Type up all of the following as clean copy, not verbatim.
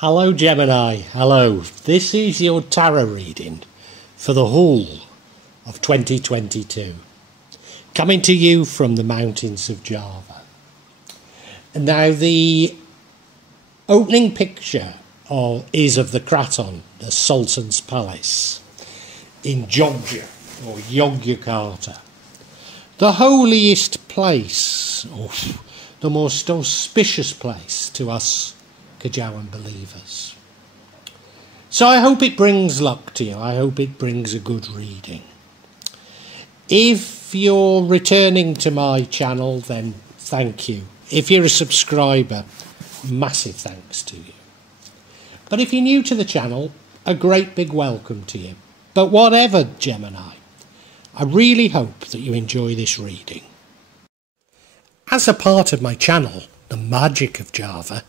Hello Gemini, hello. This is your tarot reading for the whole of 2022. Coming to you from the mountains of Java. And now the opening picture is of the Kraton, the Sultan's Palace, in Georgia or Yogyakarta. The holiest place, or the most auspicious place to us Kajawan believers. So I hope it brings luck to you. I hope it brings a good reading. If you're returning to my channel, then thank you. If you're a subscriber, massive thanks to you. But if you're new to the channel, a great big welcome to you. But whatever, Gemini, I really hope that you enjoy this reading. As a part of my channel, The Magic of Java,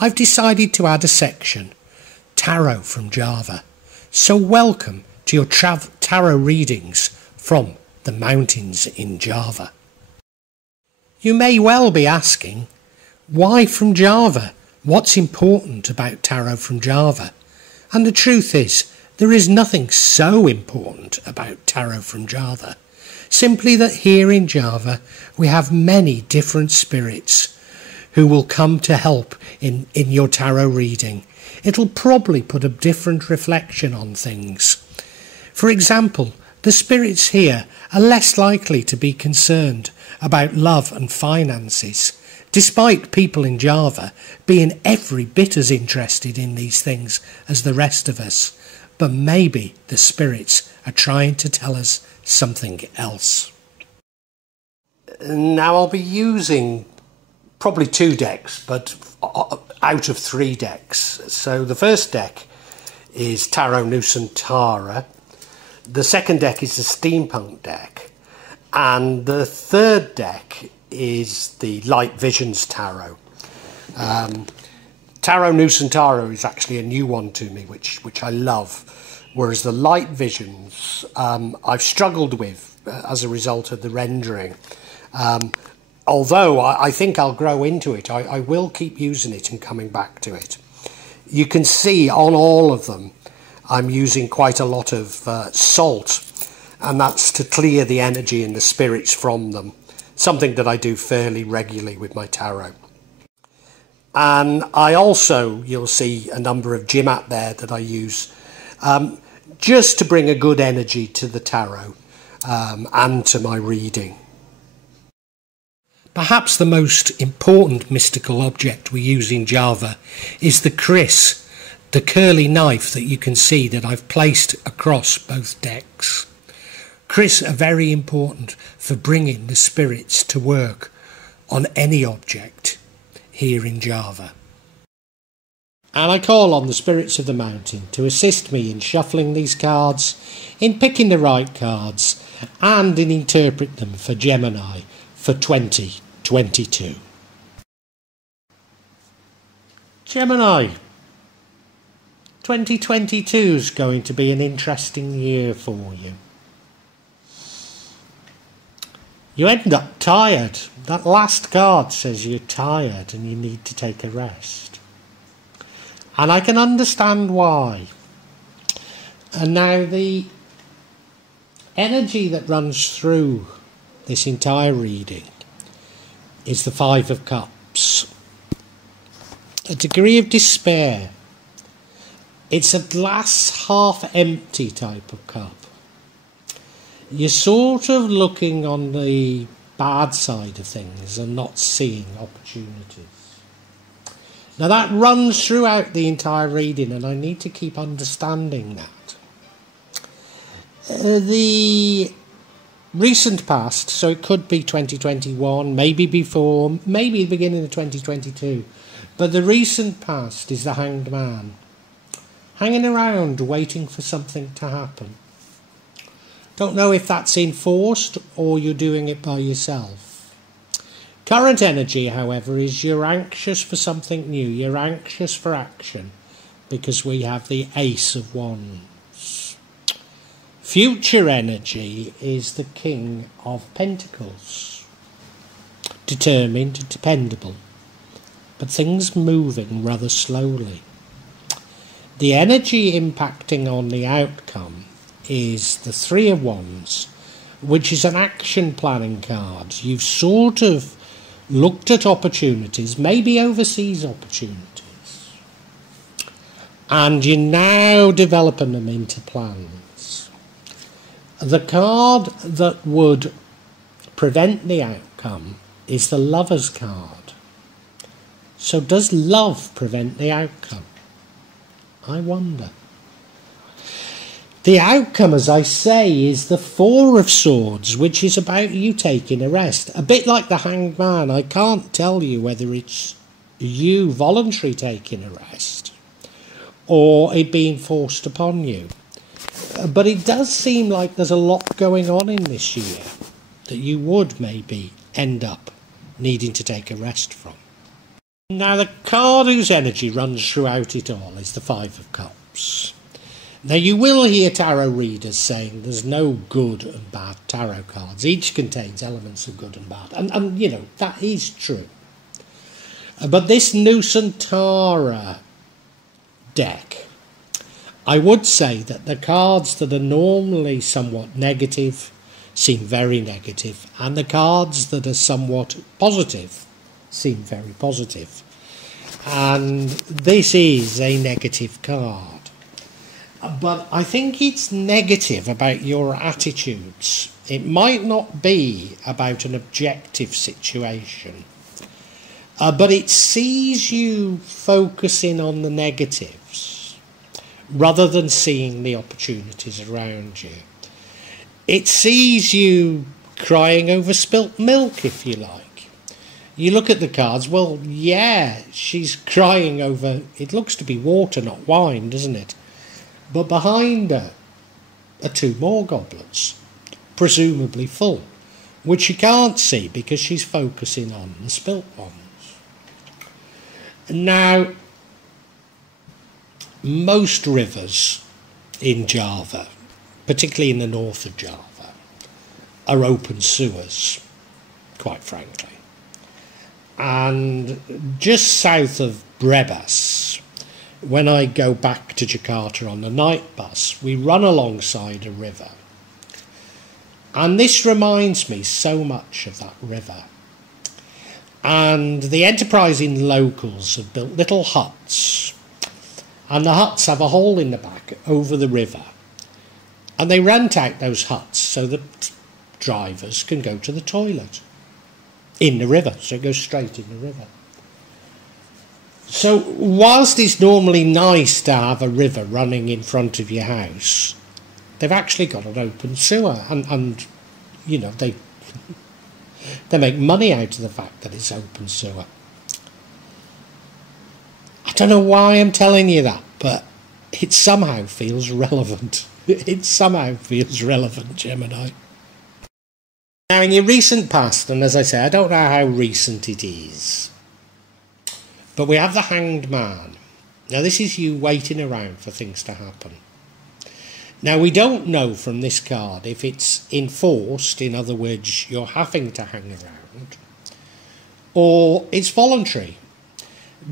I've decided to add a section, Tarot from Java. So welcome to your tarot readings from the mountains in Java. You may well be asking, why from Java? What's important about Tarot from Java? And the truth is, there is nothing so important about Tarot from Java. Simply that here in Java we have many different spirits who will come to help in your tarot reading. It'll probably put a different reflection on things. For example, the spirits here are less likely to be concerned about love and finances, despite people in Java being every bit as interested in these things as the rest of us. But maybe the spirits are trying to tell us something else. Now I'll be using probably 2 decks, but out of 3 decks. So the first deck is Tarot Nusantara, the second deck is the Steampunk deck, and the third deck is the Light Visions Tarot. Tarot Nusantara is actually a new one to me, which I love, whereas the Light Visions I've struggled with as a result of the rendering. Although I think I'll grow into it, I will keep using it and coming back to it. You can see on all of them I'm using quite a lot of salt, and that's to clear the energy and the spirits from them, something that I do fairly regularly with my tarot. And I also, you'll see a number of Jimat there that I use just to bring a good energy to the tarot and to my reading. Perhaps the most important mystical object we use in Java is the kris, the curly knife that you can see that I've placed across both decks. Kris are very important for bringing the spirits to work on any object here in Java. And I call on the spirits of the mountain to assist me in shuffling these cards, in picking the right cards, and in interpret them for Gemini for 2022. Gemini, 2022 is going to be an interesting year for you. You end up tired. That last card says you're tired and you need to take a rest. And I can understand why. And now the energy that runs through this entire reading is the 5 of Cups. A degree of despair. It's a glass half empty type of cup. You're sort of looking on the bad side of things and not seeing opportunities. Now that runs throughout the entire reading, and I need to keep understanding that. The recent past, so it could be 2021, maybe before, maybe the beginning of 2022, but the recent past is the Hanged Man, hanging around waiting for something to happen. Don't know if that's enforced or you're doing it by yourself. Current energy, however, is you're anxious for something new, you're anxious for action, because we have the Ace of Wands. Future energy is the King of Pentacles. Determined, dependable, but things moving rather slowly. The energy impacting on the outcome is the Three of Wands, which is an action planning card. You've sort of looked at opportunities, maybe overseas opportunities, and you're now developing them into plans. The card that would prevent the outcome is the Lover's card. So does love prevent the outcome? I wonder. The outcome, as I say, is the Four of Swords, which is about you taking a rest. A bit like the Hanged Man. I can't tell you whether it's you voluntarily taking a rest or it being forced upon you. But it does seem like there's a lot going on in this year that you would maybe end up needing to take a rest from. Now, the card whose energy runs throughout it all is the Five of Cups. Now, you will hear tarot readers saying there's no good and bad tarot cards. Each contains elements of good and bad. And you know, that is true. But this Nusantara deck, I would say that the cards that are normally somewhat negative seem very negative, and the cards that are somewhat positive seem very positive. And this is a negative card. But I think it's negative about your attitudes. It might not be about an objective situation, but it sees you focusing on the negatives rather than seeing the opportunities around you. It sees you crying over spilt milk, if you like. You look at the cards, well, yeah, she's crying over, it looks to be water, not wine, doesn't it? But behind her are two more goblets, presumably full, which you can't see because she's focusing on the spilt ones. Now, most rivers in Java, particularly in the north of Java, are open sewers, quite frankly. And just south of Brebas, when I go back to Jakarta on the night bus, we run alongside a river. And this reminds me so much of that river. And the enterprising locals have built little huts. And the huts have a hole in the back over the river. And they rent out those huts so that drivers can go to the toilet in the river. So it goes straight in the river. So whilst it's normally nice to have a river running in front of your house, they've actually got an open sewer, and you know, they make money out of the fact that it's open sewer. I don't know why I'm telling you that, but it somehow feels relevant. It somehow feels relevant, Gemini. Now, in your recent past, and as I say, I don't know how recent it is, but we have the Hanged Man. Now, this is you waiting around for things to happen. Now, we don't know from this card if it's enforced, in other words, you're having to hang around, or it's voluntary.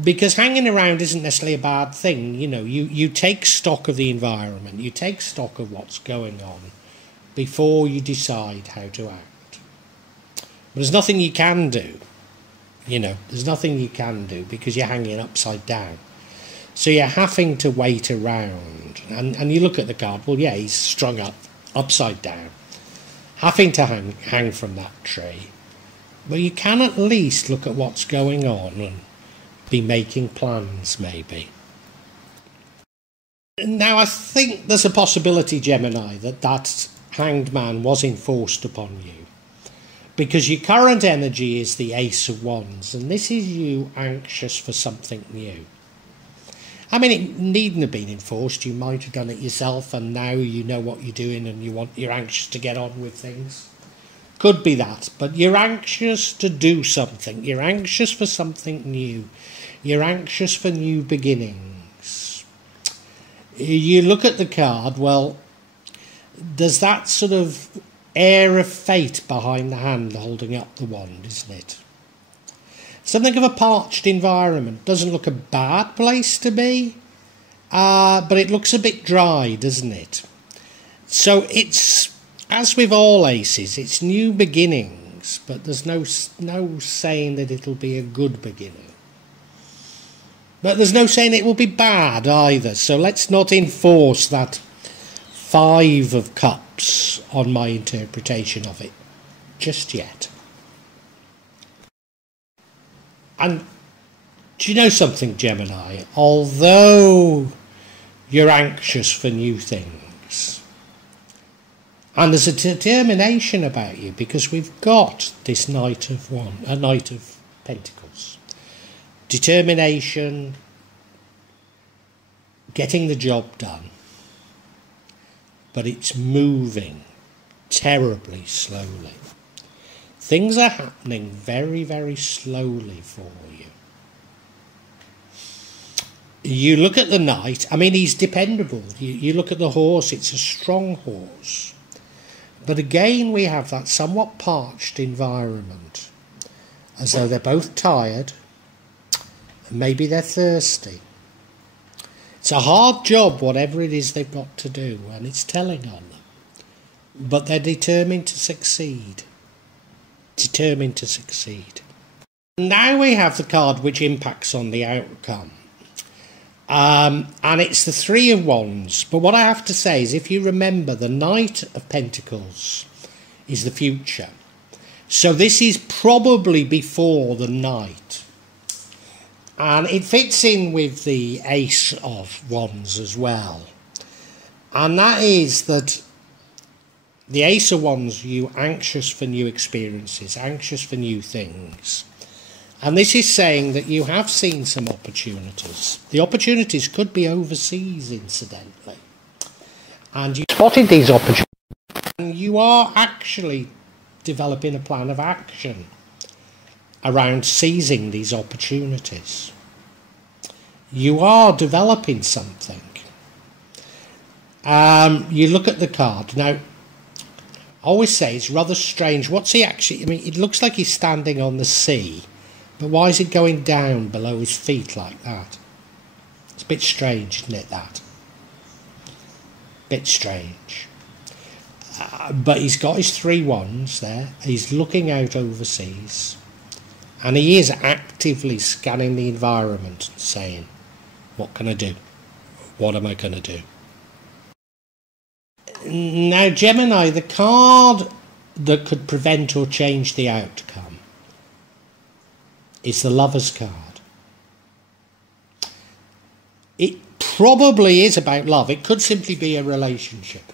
Because hanging around isn't necessarily a bad thing. You know, you take stock of the environment, you take stock of what's going on before you decide how to act. But there's nothing you can do. You know, there's nothing you can do because you're hanging upside down. So you're having to wait around. And you look at the card, well, yeah, he's strung up, upside down, having to hang from that tree. But you can at least look at what's going on and be making plans, maybe. Now, I think there's a possibility, Gemini, that Hanged Man was enforced upon you. Because your current energy is the Ace of Wands, and this is you anxious for something new. I mean, it needn't have been enforced. You might have done it yourself, and now you know what you're doing, and you're anxious to get on with things. Could be that, but you're anxious to do something. You're anxious for something new. You're anxious for new beginnings. You look at the card, well, there's that sort of air of fate behind the hand holding up the wand, isn't it? Something of a parched environment. Doesn't look a bad place to be. but it looks a bit dry, doesn't it? So it's, as with all aces, it's new beginnings, but there's no saying that it'll be a good beginning. But there's no saying it will be bad either, so let's not enforce that 5 of Cups on my interpretation of it just yet. And do you know something, Gemini? Although you're anxious for new things, and there's a determination about you, because we've got this Knight of Pentacles. Determination, getting the job done, but it's moving terribly slowly. Things are happening very, very slowly for you. You look at the Knight, I mean, he's dependable. You look at the horse, it's a strong horse. But again, we have that somewhat parched environment, as though they're both tired, and maybe they're thirsty. It's a hard job, whatever it is they've got to do, and it's telling on them. But they're determined to succeed. Determined to succeed. Now we have the card which impacts on the outcome. And it's the 3 of Wands. But what I have to say is, if you remember, the Knight of Pentacles is the future. So this is probably before the Knight. And it fits in with the Ace of Wands as well. And that is that the Ace of Wands, you anxious for new experiences, anxious for new things. And this is saying that you have seen some opportunities. The opportunities could be overseas, incidentally. And you spotted these opportunities. And you are actually developing a plan of action around seizing these opportunities. You are developing something. You look at the card. Now, I always say it's rather strange. What's he actually... I mean, it looks like he's standing on the sea. But why is it going down below his feet like that? It's a bit strange, isn't it, that? Bit strange. But he's got his 3 wands there. He's looking out overseas. And he is actively scanning the environment and saying, what can I do? What am I going to do? Now, Gemini, the card that could prevent or change the outcome is the Lover's card. It probably is about love. It could simply be a relationship.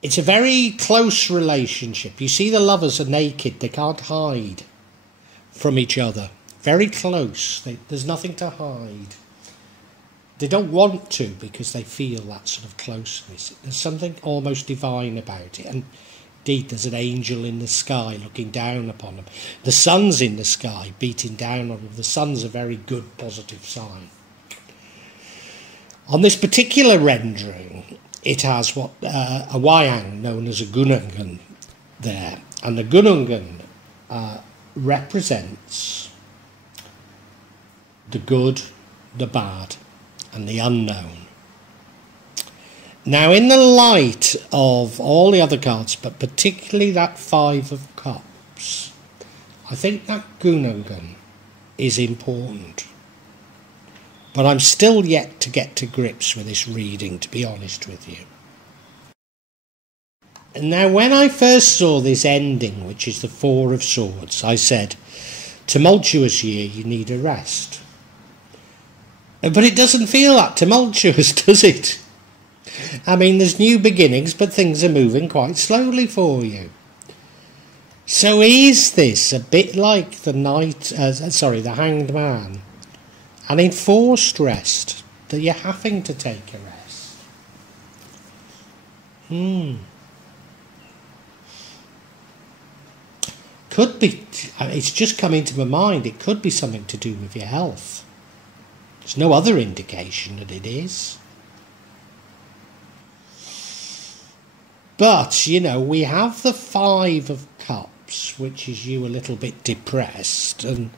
It's a very close relationship. You see, the lovers are naked. They can't hide from each other. Very close. There's nothing to hide. They don't want to, because they feel that sort of closeness. There's something almost divine about it. And indeed, there's an angel in the sky looking down upon them. The sun's in the sky, beating down on them. The sun's a very good, positive sign. On this particular rendering, it has what a wayang known as a gunungan there. And the gunungan represents the good, the bad, and the unknown. Now, in the light of all the other cards, but particularly that 5 of Cups, I think that Gunungan is important. But I'm still yet to get to grips with this reading, to be honest with you. And now, when I first saw this ending, which is the 4 of Swords, I said, tumultuous year, you need a rest. But it doesn't feel that tumultuous, does it? I mean, there's new beginnings, but things are moving quite slowly for you. So is this a bit like the the Hanged Man? An enforced rest, that you're having to take a rest? Could be, it's just come into my mind, it could be something to do with your health. There's no other indication that it is. But, you know, we have the 5 of Cups, which is you a little bit depressed, and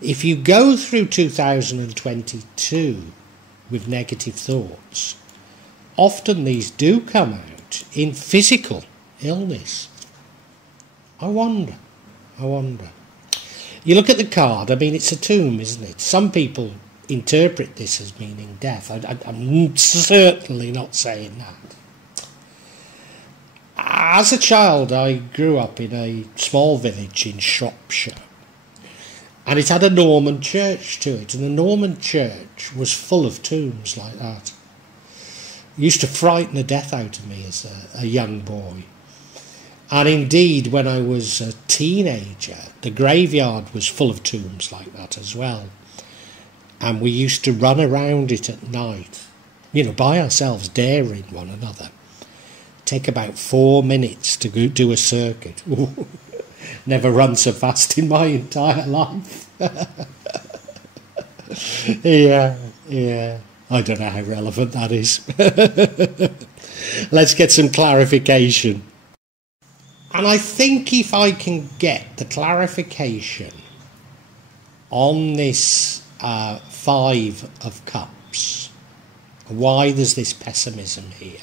If you go through 2022 with negative thoughts, often these do come out in physical illness. I wonder. You look at the card, I mean, it's a tomb, isn't it? Some people interpret this as meaning death. I'm certainly not saying that. As a child, I grew up in a small village in Shropshire, and it had a Norman church to it, and the Norman church was full of tombs like that. It used to frighten the death out of me as a young boy. And indeed, when I was a teenager, the graveyard was full of tombs like that as well. And we used to run around it at night, you know, by ourselves, daring one another. Take about 4 minutes to go do a circuit. Ooh, never run so fast in my entire life. Yeah. I don't know how relevant that is. Let's get some clarification. And I think if I can get the clarification on this 5 of Cups, why there's this pessimism here,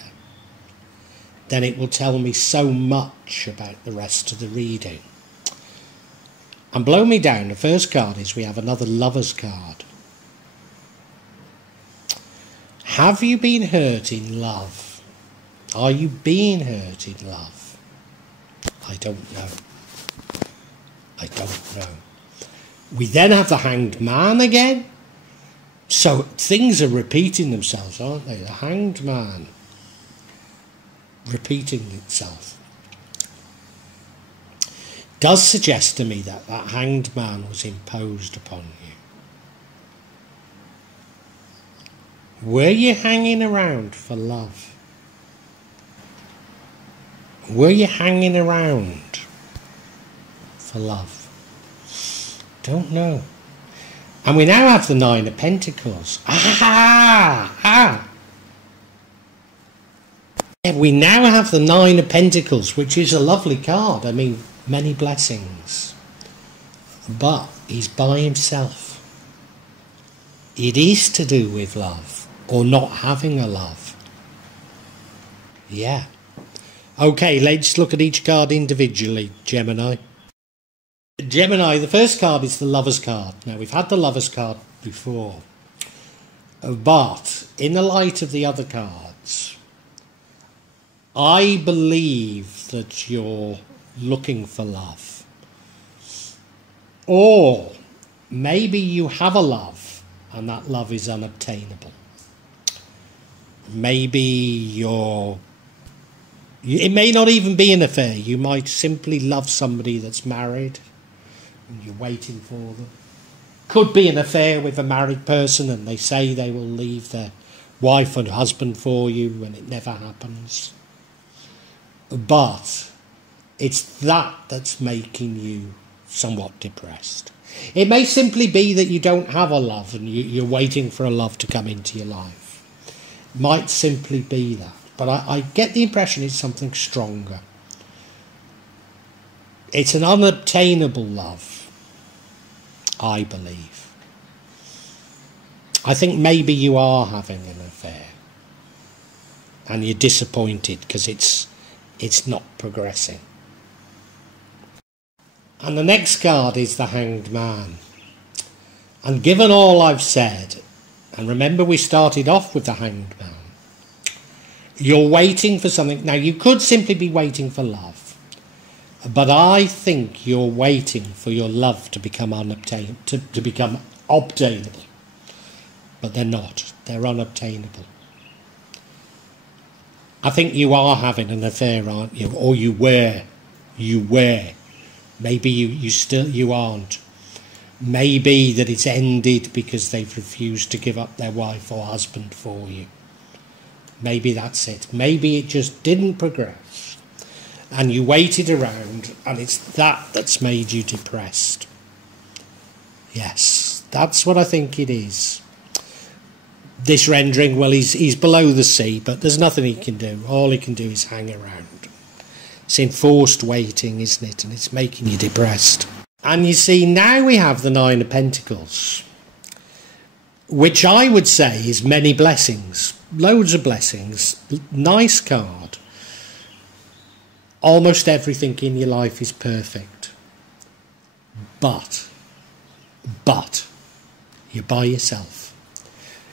then it will tell me so much about the rest of the reading. And blow me down, the first card is we have another Lover's card. Have you been hurt in love? Are you being hurt in love? I don't know. We then have the Hanged Man again. So things are repeating themselves, aren't they? The Hanged Man repeating itself does suggest to me that that Hanged Man was imposed upon you. Were you hanging around for love? Were you hanging around for love? Don't know. And we now have the 9 of Pentacles. We now have the 9 of Pentacles, which is a lovely card. I mean, many blessings. But he's by himself. It is to do with love, or not having a love. Yeah. Okay, let's look at each card individually, Gemini. Gemini, the first card is the Lover's card. Now, we've had the Lover's card before. But, in the light of the other cards, I believe that you're looking for love. Or maybe you have a love and that love is unobtainable. Maybe it may not even be an affair. You might simply love somebody that's married and you're waiting for them. Could be an affair with a married person and they say they will leave their wife and husband for you and it never happens. But it's that that's making you somewhat depressed. It may simply be that you don't have a love and you're waiting for a love to come into your life. It might simply be that. But I get the impression it's something stronger. It's an unobtainable love, I believe. I think maybe you are having an affair and you're disappointed because it's not progressing. And the next card is the Hanged Man. And given all I've said, and remember we started off with the Hanged Man, you're waiting for something. Now, you could simply be waiting for love, but I think you're waiting for your love to become to become obtainable. But they're not. They're unobtainable. I think you are having an affair, aren't you? Or you were. Maybe you aren't. Maybe that it's ended because they've refused to give up their wife or husband for you. Maybe that's it. Maybe it just didn't progress. And you waited around and it's that that's made you depressed. Yes, that's what I think it is. This rendering, well, he's below the sea, but there's nothing he can do. All he can do is hang around. It's enforced waiting, isn't it? And it's making you depressed. And you see, now we have the Nine of Pentacles, which I would say is many blessings, loads of blessings, nice card. Almost everything in your life is perfect. But you're by yourself.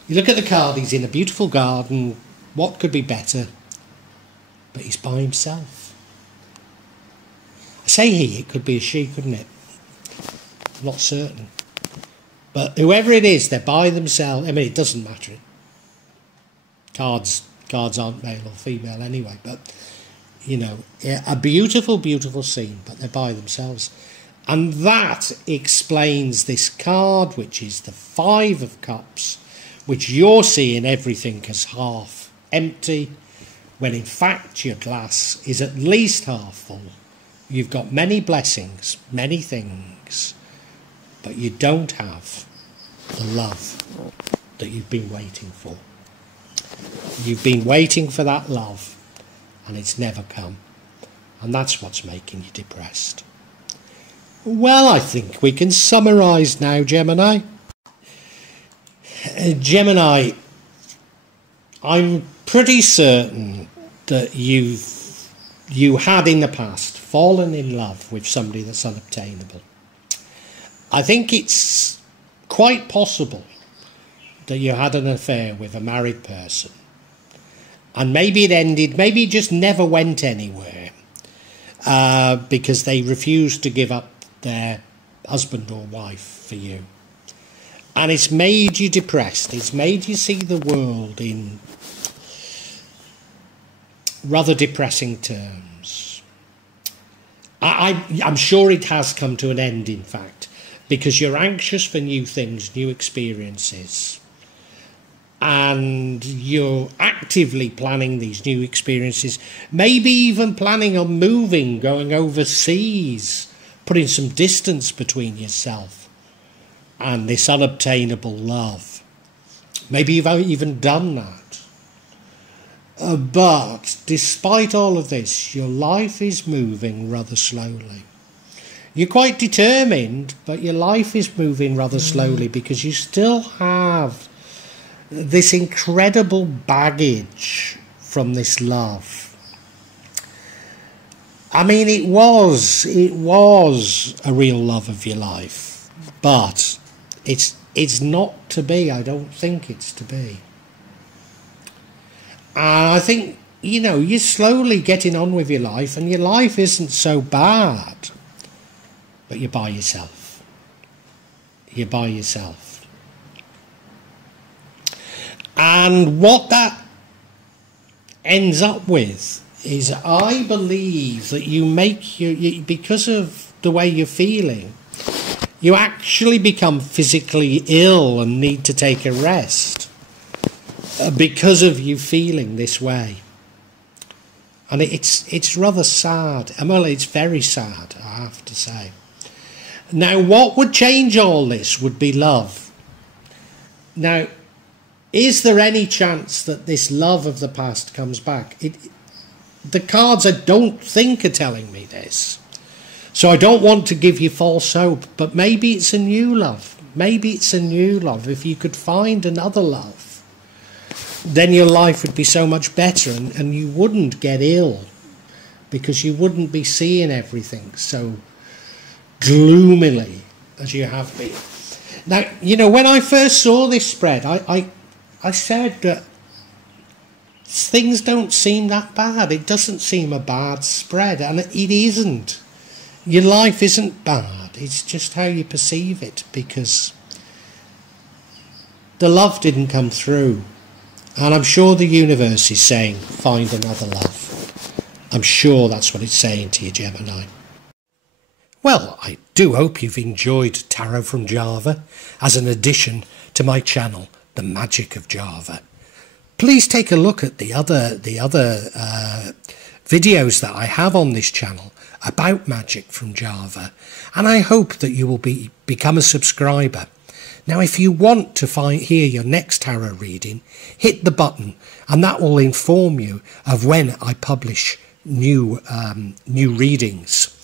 You look at the card, he's in a beautiful garden. What could be better? But he's by himself. I say he, it could be a she, couldn't it? I'm not certain. But whoever it is, they're by themselves. I mean, it doesn't matter. Cards aren't male or female anyway. But, you know, a beautiful, beautiful scene, but they're by themselves. And that explains this card, which is the Five of Cups, which you're seeing everything as half empty, when in fact your glass is at least half full. You've got many blessings, many things, but you don't have the love that you've been waiting for. You've been waiting for that love, and it's never come. And that's what's making you depressed. Well, I think we can summarise now, Gemini. Gemini, I'm pretty certain that you had in the past fallen in love with somebody that's unobtainable. I think it's quite possible that you had an affair with a married person, and maybe it ended, maybe it just never went anywhere because they refused to give up their husband or wife for you. And it's made you depressed. It's made you see the world in rather depressing terms. I'm sure it has come to an end, in fact, because you're anxious for new things, new experiences. And you're actively planning these new experiences, maybe even planning on moving, going overseas, putting some distance between yourself and this unobtainable love. Maybe you've even done that. But despite all of this, your life is moving rather slowly. You're quite determined, but your life is moving rather slowly because you still have this incredible baggage from this love. I mean, it was a real love of your life, but it's not to be. I don't think it's to be. And I think, you know, you're slowly getting on with your life, and your life isn't so bad, but you're by yourself. You're by yourself. And what that ends up with is, I believe that you make because of the way you're feeling, you actually become physically ill and need to take a rest because of you feeling this way. And it's rather sad. Well, it's very sad, I have to say. Now, what would change all this would be love. Now, is there any chance that this love of the past comes back? The cards, I don't think, are telling me this. So I don't want to give you false hope, but maybe it's a new love. Maybe it's a new love. If you could find another love, then your life would be so much better, and you wouldn't get ill because you wouldn't be seeing everything so gloomily as you have been. Now, you know, when I first saw this spread, I said that things don't seem that bad. It doesn't seem a bad spread, and it isn't. Your life isn't bad. It's just how you perceive it, because the love didn't come through. And I'm sure the universe is saying, find another love. I'm sure that's what it's saying to you, Gemini. Well, I do hope you've enjoyed Tarot from Java as an addition to my channel, The Magic of Java. Please take a look at the other videos that I have on this channel about magic from Java, and I hope that you will become a subscriber. Now, if you want to hear your next tarot reading, hit the button, and that will inform you of when I publish new readings.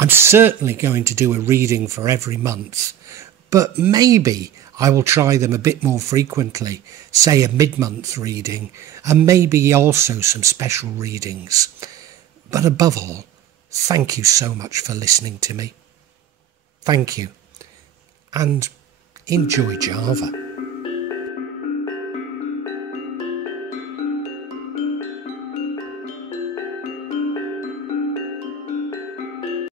I'm certainly going to do a reading for every month, but maybe I will try them a bit more frequently, say a mid-month reading, and maybe also some special readings. But above all, thank you so much for listening to me. Thank you, and enjoy Java.